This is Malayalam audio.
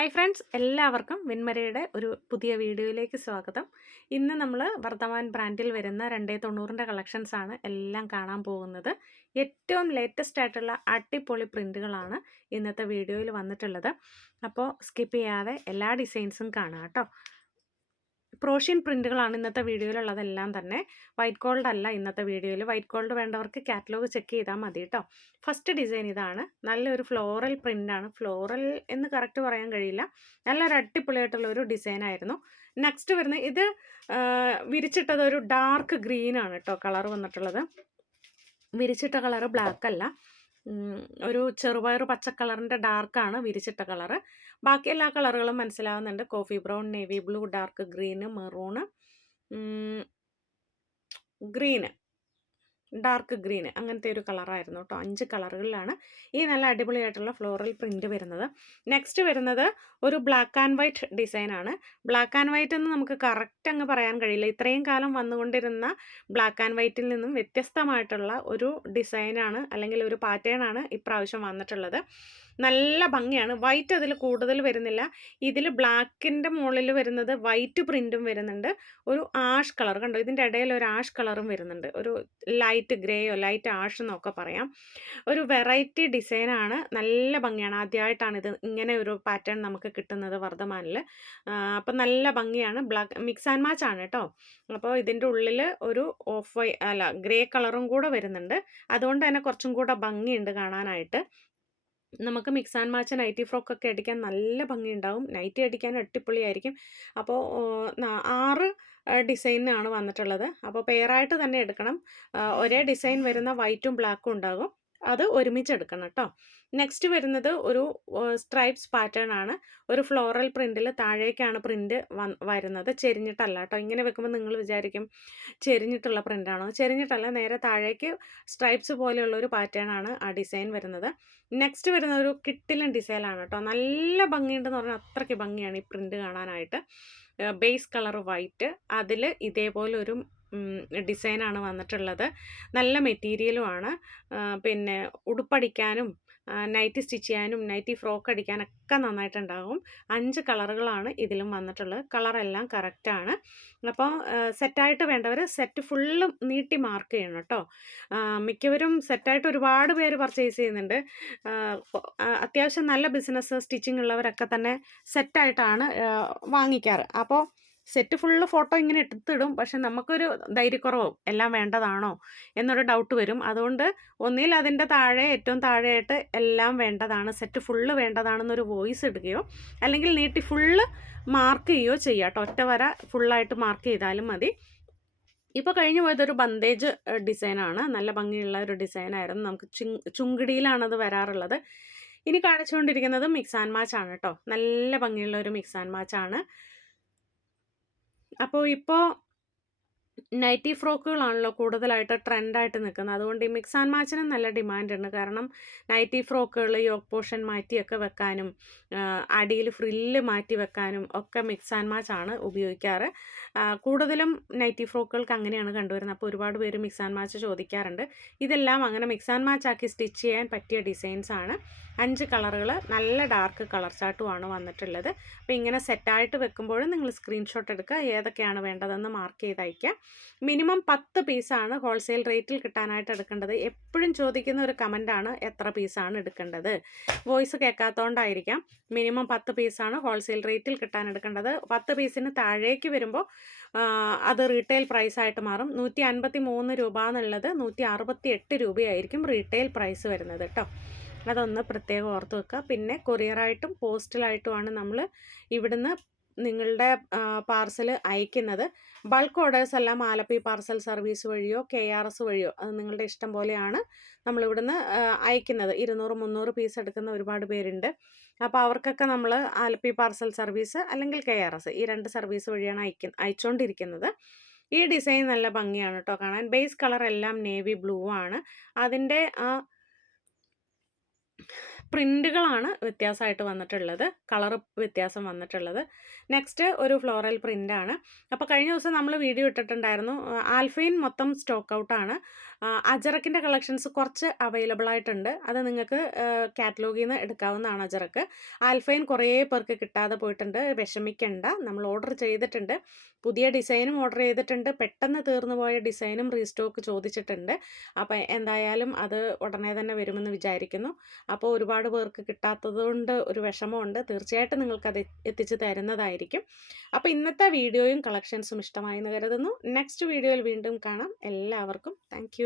ഹായ് ഫ്രണ്ട്സ് എല്ലാവർക്കും വിൻമരയുടെ ഒരു പുതിയ വീഡിയോയിലേക്ക് സ്വാഗതം. ഇന്ന് നമ്മൾ വർദ്ധമാൻ ബ്രാൻഡിൽ വരുന്ന രണ്ടേ തൊണ്ണൂറിന്റെ കളക്ഷൻസ് ആണ് എല്ലാം കാണാൻ പോകുന്നത്. ഏറ്റവും ലേറ്റസ്റ്റ് ആയിട്ടുള്ള അടിപൊളി പ്രിന്റുകളാണ് ഇന്നത്തെ വീഡിയോയിൽ വന്നിട്ടുള്ളത്. അപ്പോൾ സ്കിപ്പ് ചെയ്യാതെ എല്ലാ ഡിസൈൻസും കാണാം കേട്ടോ. പ്രോഷ്യൻ പ്രിന്റുകളാണ് ഇന്നത്തെ വീഡിയോയിലുള്ളതെല്ലാം തന്നെ. വൈറ്റ് ഗോൾഡ് അല്ല ഇന്നത്തെ വീഡിയോയിൽ വൈറ്റ് ഗോൾഡ് വേണ്ടവർക്ക് കാറ്റലോഗ് ചെക്ക് ചെയ്താൽ മതി കേട്ടോ ഫസ്റ്റ് ഡിസൈൻ ഇതാണ്. നല്ലൊരു ഫ്ലോറൽ പ്രിന്റാണ് ഫ്ലോറൽ എന്ന് കറക്റ്റ് പറയാൻ കഴിയില്ല. നല്ലൊരു അടിപൊളിയായിട്ടുള്ള ഒരു ഡിസൈൻ ആയിരുന്നു. നെക്സ്റ്റ് വരുന്നത് ഇത് വിരിച്ചിട്ടത് ഒരു ഡാർക്ക് ഗ്രീൻ ആണ് കേട്ടോ കളർ വന്നിട്ടുള്ളത്. വിരിച്ചിട്ട കളറ് ബ്ലാക്ക് അല്ല. ഒരു ചെറുപയർ പച്ച കളറിന്റെ ഡാർക്കാണ് വിരിച്ചിട്ട കളറ് ബാക്കി എല്ലാ കളറുകളും മനസ്സിലാവുന്നുണ്ട്. Coffee brown navy blue dark green maroon green dark green അങ്ങനത്തെ ഒരു കളറായിരുന്നു കേട്ടോ അഞ്ച് കളറുകളിലാണ് ഈ നല്ല അടിപൊളിയായിട്ടുള്ള ഫ്ലോറൽ പ്രിന്റ് വരുന്നത്. നെക്സ്റ്റ് വരുന്നത് ഒരു ബ്ലാക്ക് ആൻഡ് വൈറ്റ് ഡിസൈനാണ്. ബ്ലാക്ക് ആൻഡ് വൈറ്റ് എന്ന് നമുക്ക് കറക്റ്റ് അങ്ങ് പറയാൻ കഴിയില്ല. ഇത്രയും കാലം വന്നുകൊണ്ടിരുന്ന ബ്ലാക്ക് ആൻഡ് വൈറ്റിൽ നിന്നും വ്യത്യസ്തമായിട്ടുള്ള ഒരു ഡിസൈനാണ് അല്ലെങ്കിൽ ഒരു പാറ്റേൺ ആണ് ഇപ്രാവശ്യം വന്നിട്ടുള്ളത്. നല്ല ഭംഗിയാണ്. വൈറ്റ് അതിൽ കൂടുതൽ വരുന്നില്ല. ഇതിൽ ബ്ലാക്കിന്റെ മുകളിൽ വരുന്നത് വൈറ്റ് പ്രിന്റും വരുന്നുണ്ട്. ഒരു ആഷ് കളർ കണ്ടോ? ഇതിന്റെ ഇടയിൽ ഒരു ആഷ് കളറും വരുന്നുണ്ട്. ഒരു ലൈറ്റ് ഗ്രേയോ ലൈറ്റ് ആഷ് എന്നൊക്കെ പറയാം. ഒരു വെറൈറ്റി ഡിസൈനാണ് നല്ല ഭംഗിയാണ്. ആദ്യമായിട്ടാണ് ഇത് ഇങ്ങനെ ഒരു പാറ്റേൺ നമുക്ക് കിട്ടുന്നത് വർദ്ധമാനിൽ. അപ്പം നല്ല ഭംഗിയാണ്. ബ്ലാക്ക് മിക്സ് ആൻഡ് മാച്ച് ആണ് കേട്ടോ. അപ്പോൾ ഇതിന്റെ ഉള്ളിൽ ഒരു ഓഫ് വൈ അല്ല ഗ്രേ കളറും കൂടെ വരുന്നുണ്ട്. അതുകൊണ്ട് തന്നെ കുറച്ചും കൂടെ ഭംഗിയുണ്ട് കാണാനായിട്ട്. നമുക്ക് mix and match nightie frock ഒക്കെ അടിക്കാൻ നല്ല ഭംഗിയുണ്ടാവും. നൈറ്റി അടിക്കാൻ അടിപൊളിയായിരിക്കും. അപ്പോൾ ആറ് ഡിസൈനാണ് വന്നിട്ടുള്ളത്. അപ്പോൾ പെയറായിട്ട് തന്നെ എടുക്കണം. ഒരേ ഡിസൈൻ വരുന്ന വൈറ്റും ബ്ലാക്കും ഉണ്ടാകും. അത് ഒരുമിച്ചെടുക്കണം കേട്ടോ. നെക്സ്റ്റ് വരുന്നത് ഒരു സ്ട്രൈപ്സ് പാറ്റേൺ ആണ്. ഒരു ഫ്ലോറൽ പ്രിന്റിൽ താഴേക്കാണ് പ്രിന്റ് വരുന്നത്. ചെരിഞ്ഞിട്ടല്ല കേട്ടോ. ഇങ്ങനെ വെക്കുമ്പോൾ നിങ്ങൾ വിചാരിക്കും ചെരിഞ്ഞിട്ടുള്ള പ്രിന്റാണോ ചെരിഞ്ഞിട്ടല്ല നേരെ താഴേക്ക് സ്ട്രൈപ്സ് പോലെയുള്ള ഒരു പാറ്റേൺ ആണ് ആ ഡിസൈൻ വരുന്നത്. നെക്സ്റ്റ് വരുന്ന ഒരു കിട്ടിലൻ ഡിസൈനാണ് കേട്ടോ. നല്ല ഭംഗിയുണ്ടെന്ന് പറഞ്ഞാൽ അത്രയ്ക്ക് ഭംഗിയാണ് ഈ പ്രിന്റ് കാണാനായിട്ട്. ബേസ് കളർ വൈറ്റ് അതിൽ ഇതേപോലെ ഒരു ഡിസൈനാണ് വന്നിട്ടുള്ളത്. നല്ല മെറ്റീരിയലുമാണ്. പിന്നെ ഉടുപ്പടിക്കാനും നൈറ്റി സ്റ്റിച്ച് ചെയ്യാനും നൈറ്റി ഫ്രോക്ക് അടിക്കാനൊക്കെ നന്നായിട്ടുണ്ടാകും. അഞ്ച് കളറുകളാണ് ഇതിലും വന്നിട്ടുള്ളത്. കളറെല്ലാം കറക്റ്റാണ്. അപ്പോൾ സെറ്റായിട്ട് വേണ്ടവർ സെറ്റ് ഫുള്ളും നീട്ടി മാർക്ക് ചെയ്യണം കേട്ടോ. മിക്കവരും സെറ്റായിട്ട് ഒരുപാട് പേര് പർച്ചേസ് ചെയ്യുന്നുണ്ട്. അത്യാവശ്യം നല്ല ബിസിനസ് സ്റ്റിച്ചിങ് ഉള്ളവരൊക്കെ തന്നെ സെറ്റായിട്ടാണ് വാങ്ങിക്കാറ്. അപ്പോൾ സെറ്റ് ഫുള്ള് ഫോട്ടോ ഇങ്ങനെ എടുത്തിടും. പക്ഷെ നമുക്കൊരു ധൈര്യക്കുറവും എല്ലാം വേണ്ടതാണോ എന്നൊരു ഡൗട്ട് വരും. അതുകൊണ്ട് ഒന്നിൽ അതിന്റെ താഴെ ഏറ്റവും താഴെയായിട്ട് എല്ലാം വേണ്ടതാണ്. സെറ്റ് ഫുള്ള് വേണ്ടതാണെന്നൊരു വോയിസ് ഇടുകയോ അല്ലെങ്കിൽ നീട്ടി ഫുള്ള് മാർക്ക് ചെയ്യുകയോ ചെയ്യുക കേട്ടോ. ഒറ്റ വര ഫുള്ളായിട്ട് മാർക്ക് ചെയ്താലും മതി. ഇപ്പോൾ കഴിഞ്ഞു പോയതൊരു ബന്ദേജ് ഡിസൈനാണ്. നല്ല ഭംഗിയുള്ള ഒരു ഡിസൈനായിരുന്നു. നമുക്ക് ചുങ്കിടിയിലാണത് വരാറുള്ളത്. ഇനി കാണിച്ചുകൊണ്ടിരിക്കുന്നത് മിക്സ് ആൻഡ് മാച്ച് ആണ് കേട്ടോ. നല്ല ഭംഗിയുള്ള ഒരു മിക്സ് ആൻഡ് മാച്ച് ആണ്. അപ്പോൾ ഇപ്പോൾ നൈറ്റി ഫ്രോക്കുകളാണല്ലോ കൂടുതലായിട്ട് ട്രെൻഡായിട്ട് നിൽക്കുന്നത്. അതുകൊണ്ട് ഈ മിക്സ് ആൻഡ് മാച്ചിന് നല്ല ഡിമാൻഡ് ഉണ്ട്. കാരണം നൈറ്റി ഫ്രോക്കുകൾ യോക്ക് പോർഷൻ മാറ്റിയൊക്കെ വെക്കാനും അടിയിൽ ഫ്രില്ല് മാറ്റി വെക്കാനും ഒക്കെ മിക്സ് ആൻഡ് മാച്ച് ആണ് ഉപയോഗിക്കാറ്. കൂടുതലും നൈറ്റി ഫ്രോക്കുകൾക്ക് അങ്ങനെയാണ് കണ്ടുവരുന്നത്. അപ്പോൾ ഒരുപാട് പേര് മിക്സ് ആൻഡ് മാച്ച് ചോദിക്കാറുണ്ട്. ഇതെല്ലാം അങ്ങനെ മിക്സ് ആൻഡ് മാച്ച് ആക്കി സ്റ്റിച്ച് ചെയ്യാൻ പറ്റിയ ഡിസൈൻസ് ആണ്. അഞ്ച് കളറുകൾ നല്ല ഡാർക്ക് കളർ ചാർട്ടുമാണ് വന്നിട്ടുള്ളത്. അപ്പോൾ ഇങ്ങനെ സെറ്റായിട്ട് വെക്കുമ്പോൾ നിങ്ങൾ സ്ക്രീൻഷോട്ട് എടുക്കുക. ഏതൊക്കെയാണ് വേണ്ടതെന്ന് മാർക്ക് ചെയ്ത് അയക്കുക മിനിമം പത്ത് പീസാണ് ഹോൾസെയിൽ റേറ്റിൽ കിട്ടാനായിട്ട് എടുക്കേണ്ടത്. എപ്പോഴും ചോദിക്കുന്ന ഒരു കമന്റാണ് എത്ര പീസാണ് എടുക്കേണ്ടത്. വോയിസ് കേൾക്കാത്തതുകൊണ്ടായിരിക്കാം മിനിമം പത്ത് പീസാണ് ഹോൾസെയിൽ റേറ്റിൽ കിട്ടാൻ എടുക്കേണ്ടത്. പത്ത് പീസിന് താഴേക്ക് വരുമ്പോൾ അത് റീറ്റെയിൽ പ്രൈസ് ആയിട്ട് മാറും. നൂറ്റി അൻപത്തി മൂന്ന് രൂപ എന്നുള്ളത് നൂറ്റി അറുപത്തി എട്ട് രൂപയായിരിക്കും റീറ്റെയിൽ പ്രൈസ് വരുന്നത് കേട്ടോ അതൊന്ന് പ്രത്യേകം ഓർത്ത് വെക്കുക. പിന്നെ കൊറിയറായിട്ടും പോസ്റ്റലായിട്ടുമാണ് നമ്മൾ ഇവിടുന്ന് നിങ്ങളുടെ പാർസൽ അയക്കുന്നത്. ബൾക്ക് ഓർഡേഴ്സ് എല്ലാം ആലപ്പി പാർസൽ സർവീസ് വഴിയോ കെ ആർ എസ് വഴിയോ അത് നിങ്ങളുടെ ഇഷ്ടം പോലെയാണ് നമ്മളിവിടുന്ന് അയക്കുന്നത്. ഇരുന്നൂറ് മുന്നൂറ് പീസ് എടുക്കുന്ന ഒരുപാട് പേരുണ്ട്. അപ്പോൾ അവർക്കൊക്കെ നമ്മൾ ആലപ്പി പാർസൽ സർവീസ് അല്ലെങ്കിൽ കെ ആർ എസ് ഈ രണ്ട് സർവീസ് വഴിയാണ് അയക്ക അയച്ചുകൊണ്ടിരിക്കുന്നത് ഈ ഡിസൈൻ നല്ല ഭംഗിയാണ് കേട്ടോ കാണാൻ. ബേസ് കളർ എല്ലാം നേവി ബ്ലൂ ആണ്. അതിന്റെ ആ പ്രിന്റുകളാണ് വ്യത്യാസമായിട്ട് വന്നിട്ടുള്ളത്. കളർ വ്യത്യാസം വന്നിട്ടുള്ളത്. നെക്സ്റ്റ് ഒരു ഫ്ലോറൽ പ്രിന്റാണ് അപ്പോൾ കഴിഞ്ഞ ദിവസം നമ്മൾ വീഡിയോ ഇട്ടിട്ടുണ്ടായിരുന്നു ആൽഫൈൻ മൊത്തം സ്റ്റോക്ക് ഔട്ടാണ്. അജറക്കിന്റെ കളക്ഷൻസ് കുറച്ച് അവൈലബിൾ ആയിട്ടുണ്ട് അത് നിങ്ങൾക്ക് കാറ്റലോഗിൽ നിന്ന് എടുക്കാവുന്നതാണ് അജറക്ക്. ആൽഫൈൻ കുറേ പേർക്ക് കിട്ടാതെ പോയിട്ടുണ്ട്. വിഷമിക്കണ്ട. നമ്മൾ ഓർഡർ ചെയ്തിട്ടുണ്ട്. പുതിയ ഡിസൈനും ഓർഡർ ചെയ്തിട്ടുണ്ട്. പെട്ടെന്ന് തീർന്നു പോയ ഡിസൈനും റീസ്റ്റോക്ക് ചോദിച്ചിട്ടുണ്ട്. അപ്പോൾ എന്തായാലും അത് ഉടനെ തന്നെ വരുമെന്ന് വിചാരിക്കുന്നു. അപ്പോൾ ഒരുപാട് പേർക്ക് കിട്ടാത്തത് കൊണ്ട് ഒരു വിഷമമുണ്ട്. തീർച്ചയായിട്ടും നിങ്ങൾക്കത് എത്തിച്ചു തരുന്നതായിരിക്കും. അപ്പോൾ ഇന്നത്തെ വീഡിയോയും കളക്ഷൻസും ഇഷ്ടമായി എന്ന് കരുതുന്നു. നെക്സ്റ്റ് വീഡിയോയിൽ വീണ്ടും കാണാം. എല്ലാവർക്കും താങ്ക്